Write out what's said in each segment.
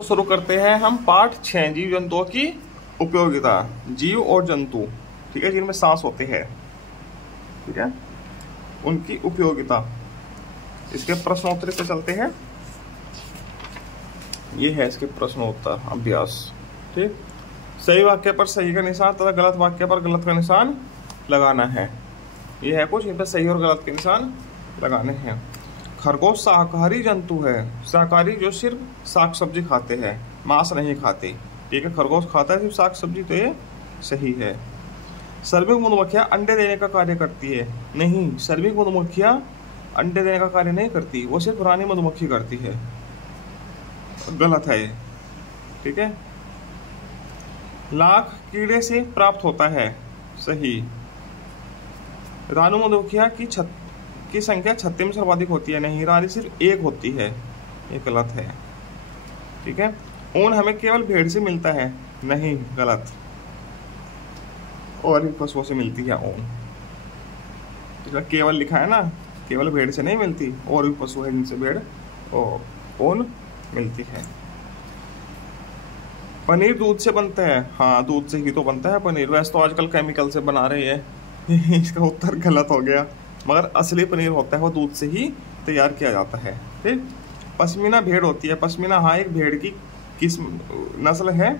शुरू करते हैं हम पाठ 6 जीव जंतुओं की उपयोगिता। जीव और जंतु, ठीक है, जिनमें सांस होते हैं, ठीक है, उनकी उपयोगिता। इसके प्रश्नोत्तर पे चलते हैं। ये है इसके प्रश्नोत्तर अभ्यास। ठीक, सही वाक्य पर सही का निशान तथा गलत वाक्य पर गलत का निशान लगाना है। ये है कुछ, इन पर सही और गलत के निशान लगाने हैं। खरगोश शाकाहारी जंतु है। शाकाहारी जो सिर्फ साग सब्जी खाते हैं, मांस नहीं खाते। ठीक है, खरगोश खाता है सिर्फ साग सब्जी, तो ये सही है। श्रमिक मधुमक्खियां अंडे देने का कार्य करती है। नहीं, श्रमिक मधुमक्खियां अंडे देने का कार्य नहीं करती, वो सिर्फ रानी मधुमक्खी करती है। गलत है ये। ठीक है, लाख कीड़े से प्राप्त होता है। सही। रानी मधुमक्खियां की संख्या 36 में सर्वाधिक होती है। नहीं, रानी सिर्फ एक होती है, ये गलत है। ठीक है, ऊन हमें केवल भेड़ से मिलता है। नहीं, गलत, और भी पशुओं से मिलती है ऊन। केवल लिखा है ना, केवल भेड़ से नहीं मिलती, और भी पशु है जिनसे भेड़ ऊन मिलती है। पनीर दूध से बनता है। हाँ, दूध से ही तो बनता है पनीर। वैसे तो आजकल केमिकल से बना रही है इसका उत्तर गलत हो गया, मगर असली पनीर होता है वो दूध से ही तैयार किया जाता है। ठीक, पश्मीना भेड़ होती है। पश्मीना, हाँ, एक भेड़ की किस नस्ल है।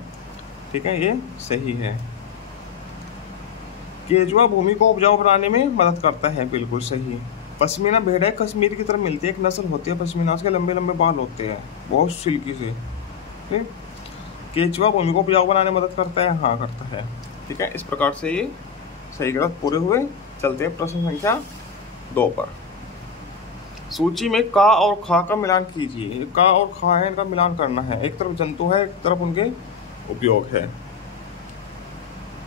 ठीक है, ये सही है। केंचुआ भूमि को उपजाऊ बनाने में मदद करता है। बिल्कुल सही। पश्मीना भेड़ है, कश्मीर की तरफ मिलती है, एक नस्ल होती है पश्मीना, उसके लंबे लंबे बाल होते हैं, बहुत सिल्की से। ठीक, केंचुआ भूमि को उपजाऊ बनाने में मदद करता है। हाँ, करता है। ठीक है, इस प्रकार से ये सही गलत पूरे हुए। चलते हैं प्रश्न संख्या 2 पर। सूची में का और खा का मिलान कीजिए। का और खा है, इनका मिलान करना है। एक तरफ जंतु है, एक तरफ उनके उपयोग है।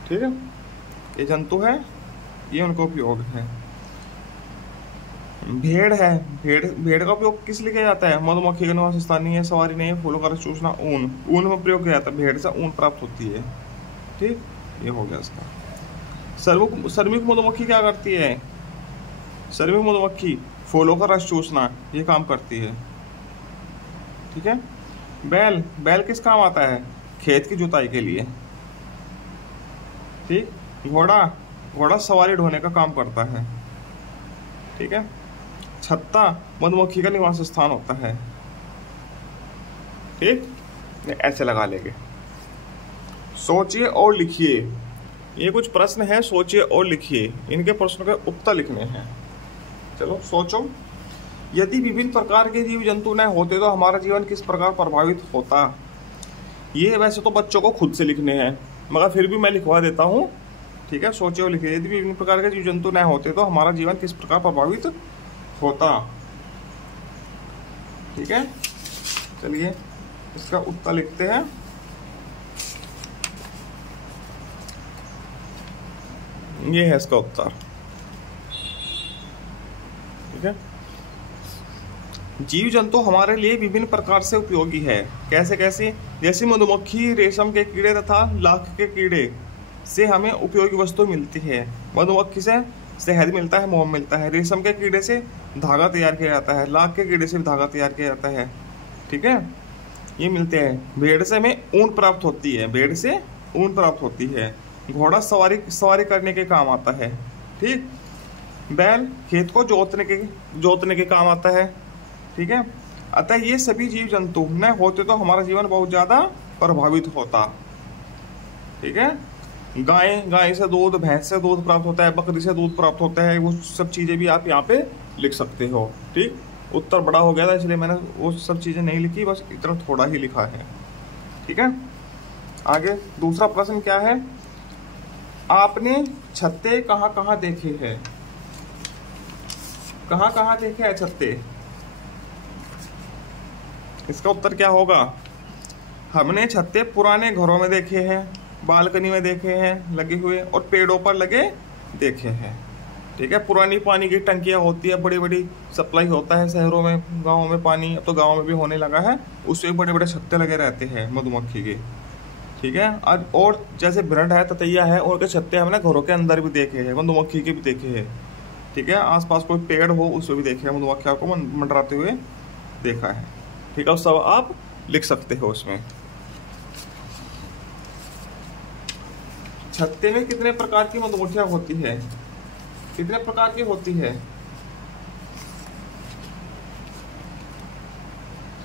ठीक है, ये जंतु है, ये उनका उपयोग है। भेड़ है। भेड़ का उपयोग किस लिए किया जाता है? मधुमक्खी का निवास स्थान नहीं है, सवारी नहीं है, फूलों का रस चूसना, ऊन में प्रयोग किया जाता है। भेड़ से ऊन प्राप्त होती है। ठीक, ये हो गया इसका। श्रमिक मधुमक्खी क्या करती है? श्रमिक मधुमक्खी फूलों का रस चूसना, ये काम करती है। ठीक है, बैल किस काम आता है? खेत की जुताई के लिए। ठीक, घोड़ा सवारी ढोने का काम करता है। ठीक है, छत्ता मधुमक्खी का निवास स्थान होता है। ठीक, ऐसे लगा लेंगे। सोचिए और लिखिए। ये कुछ प्रश्न है, सोचिए और लिखिए। इनके प्रश्नों के उत्तर लिखने हैं। चलो सोचो। यदि विभिन्न प्रकार के जीव जंतु न होते तो हमारा जीवन किस प्रकार प्रभावित होता? ये वैसे तो बच्चों को खुद से लिखने हैं, मगर फिर भी मैं लिखवा देता हूँ। ठीक है, सोचिए और लिखिए। यदि विभिन्न प्रकार के जीव जंतु न होते तो हमारा जीवन किस प्रकार प्रभावित होता? ठीक है, चलिए इसका उत्तर लिखते हैं। ये है इसका उत्तर। ठीक है, जीव जंतु हमारे लिए विभिन्न प्रकार से उपयोगी है। कैसे कैसे? जैसे मधुमक्खी, रेशम के कीड़े तथा लाख के कीड़े से हमें उपयोगी वस्तु मिलती है। मधुमक्खी से शहद मिलता है, मोम मिलता है। रेशम के कीड़े से धागा तैयार किया जाता है। लाख के कीड़े से भी धागा तैयार किया जाता है। ठीक है, ये मिलते हैं। भेड़ से हमें ऊन प्राप्त होती है। भेड़ से ऊन प्राप्त होती है। घोड़ा सवारी करने के काम आता है। ठीक, बैल खेत को जोतने के काम आता है। ठीक है, अतः ये सभी जीव जंतु न होते तो हमारा जीवन बहुत ज्यादा प्रभावित होता। ठीक है, गाय से दूध, भैंस से दूध प्राप्त होता है, बकरी से दूध प्राप्त होता है। वो सब चीजें भी आप यहाँ पे लिख सकते हो। ठीक, उत्तर बड़ा हो गया था इसलिए मैंने वो सब चीजें नहीं लिखी, बस इतना थोड़ा ही लिखा है। ठीक है, आगे दूसरा प्रश्न क्या है? आपने छत्ते कहाँ कहाँ देखे हैं? कहाँ कहाँ देखे हैं छत्ते? इसका उत्तर क्या होगा? हमने छत्ते पुराने घरों में देखे हैं, बालकनी में देखे हैं लगे हुए, और पेड़ों पर लगे देखे हैं। ठीक है, पुरानी पानी की टंकियां होती है, बड़ी बड़ी सप्लाई होता है शहरों में, गाँव में पानी, अब तो गाँव में भी होने लगा है, उससे बड़े बड़े छत्ते लगे रहते हैं मधुमक्खी के। ठीक है, और जैसे भिरंड है, ततैया है, उनके छत्ते हमने घरों के अंदर भी देखे हैं, मधुमक्खी के भी देखे हैं। ठीक है, आसपास कोई पेड़ हो उसमें भी देखे हैं, मधुमक्खियों को मंडराते हुए देखा है। ठीक है, सब आप लिख सकते हो उसमें। छत्ते में कितने प्रकार की मधुमक्खियां होती है? कितने प्रकार की होती है?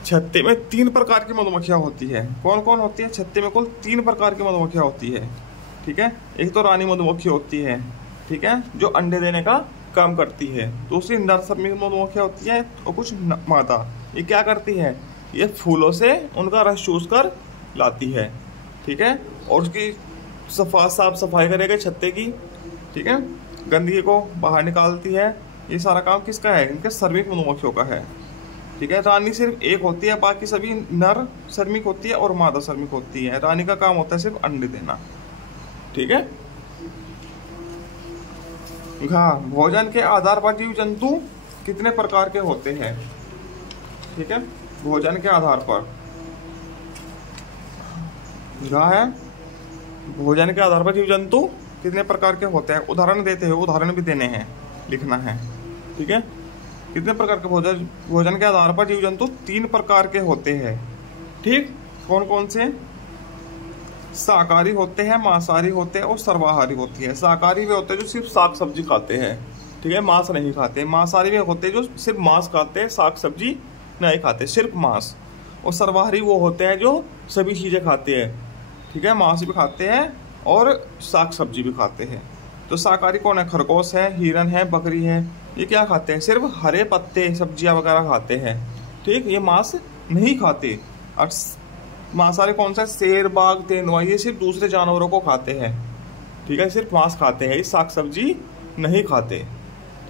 छत्ते में 3 प्रकार की मधुमक्खियां होती है। कौन कौन होती है? छत्ते में कुल 3 प्रकार की मधुमक्खियां होती है। ठीक है, एक तो रानी मधुमक्खी होती है, ठीक है, जो अंडे देने का काम करती है। दूसरी नर श्रमिक मधुमक्खियां होती है और कुछ मादा। ये क्या करती है? ये फूलों से उनका रस चूस कर लाती है, ठीक है, और उसकी साफ सफाई करेगा छत्ते की, ठीक है, गंदगी को बाहर निकालती है। ये सारा काम किसका है? इनके श्रमिक मधुमक्खियों का है, ठीक है। रानी सिर्फ एक होती है, बाकी सभी नर श्रमिक होती है और मादा श्रमिक होती है। रानी का काम होता है सिर्फ अंडे देना, ठीक है। हाँ, भोजन के आधार पर जीव जंतु कितने प्रकार के होते हैं? ठीक है, भोजन के आधार पर है, भोजन के आधार पर जीव जंतु कितने प्रकार के होते हैं? उदाहरण देते हो, उदाहरण भी देने हैं, लिखना है, ठीक है। कितने प्रकार के भोजन के आधार पर जीव जंतु 3 प्रकार के होते हैं, ठीक। कौन कौन से? शाकाहारी होते हैं, मांसाहारी होते हैं और सर्वाहारी होती है। शाकाहारी वे होते हैं जो सिर्फ साग सब्जी खाते हैं, ठीक है, मांस नहीं खाते। मांसाहारी वे होते हैं जो सिर्फ मांस खाते हैं, साग सब्जी नहीं खाते, सिर्फ मांस। और सर्वाहारी वो होते हैं जो सभी चीज़ें खाते हैं, ठीक है, मांस भी खाते हैं और साग सब्जी भी खाते हैं। तो शाकाहारी कौन है? खरगोश है, हिरन है, बकरी है। ये क्या खाते हैं? सिर्फ हरे पत्ते सब्जियां वगैरह खाते हैं, ठीक, ये मांस नहीं खाते। और मांसाहारी कौन सा? शेर, बाघ, तेंदुआ, ये सिर्फ दूसरे जानवरों को खाते हैं, ठीक है, सिर्फ मांस खाते हैं, ये साग सब्जी नहीं खाते,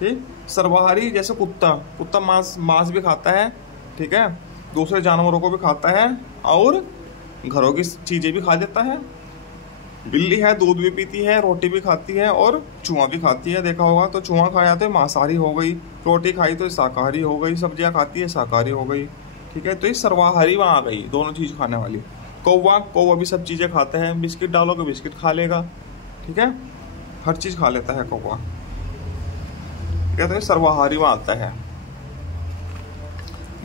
ठीक। सर्वाहारी जैसे कुत्ता मांस भी खाता है, ठीक है, दूसरे जानवरों को भी खाता है और घरों की चीजें भी खा लेता है। बिल्ली है, दूध भी पीती है, रोटी भी खाती है और चूहा भी खाती है, देखा होगा। तो चूहा खाया तो मांसाहारी हो गई, रोटी खाई तो शाकाहारी हो गई, सब्जियां खाती है शाकाहारी हो गई, ठीक है। तो ये सर्वाहारी वहाँ आ गई, दोनों चीज खाने वाली। कौवा भी सब चीजें खाता है, बिस्किट डालोगे बिस्किट खा लेगा, ठीक है, हर चीज खा लेता है कौवा, कहते हैं सर्वाहारी वहाँ आता है।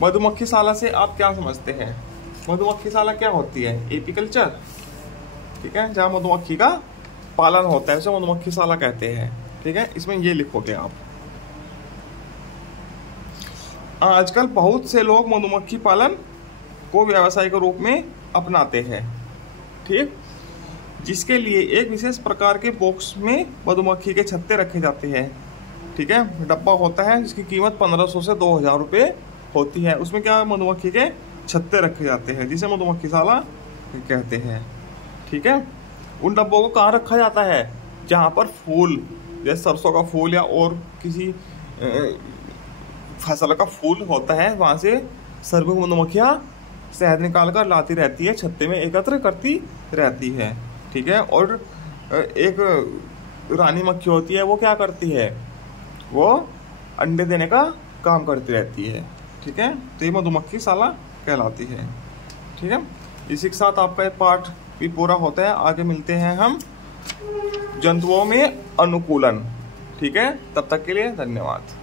मधुमक्खी शाला से आप क्या समझते हैं? मधुमक्खी शाला क्या होती है? एपीकल्चर, ठीक है, जहाँ मधुमक्खी का पालन होता है उसे मधुमक्खी शाला कहते हैं, ठीक है। इसमें ये लिखोगे आप। आजकल बहुत से लोग मधुमक्खी पालन को व्यवसाय के रूप में अपनाते हैं, ठीक, जिसके लिए एक विशेष प्रकार के बॉक्स में मधुमक्खी के छत्ते रखे जाते हैं, ठीक है। डब्बा होता है जिसकी कीमत 1500 से 2000 रुपये होती है। उसमें क्या मधुमक्खी के छत्ते रखे जाते हैं, जिसे मधुमक्खी शाला कहते हैं, ठीक है। उन डब्बों को कहाँ रखा जाता है? जहाँ पर फूल, जैसे सरसों का फूल या और किसी फसल का फूल होता है, वहाँ से सर्व मधुमक्खियाँ शहद निकाल कर लाती रहती है, छत्ते में एकत्र करती रहती है, ठीक है। और एक रानी मक्खी होती है, वो क्या करती है? वो अंडे देने का काम करती रहती है, ठीक है। तो ये मधुमक्खी शाला कहलाती है, ठीक है। इसी के साथ आपका एक पाठ भी पूरा होता है। आगे मिलते हैं हम जंतुओं में अनुकूलन, ठीक है। तब तक के लिए धन्यवाद।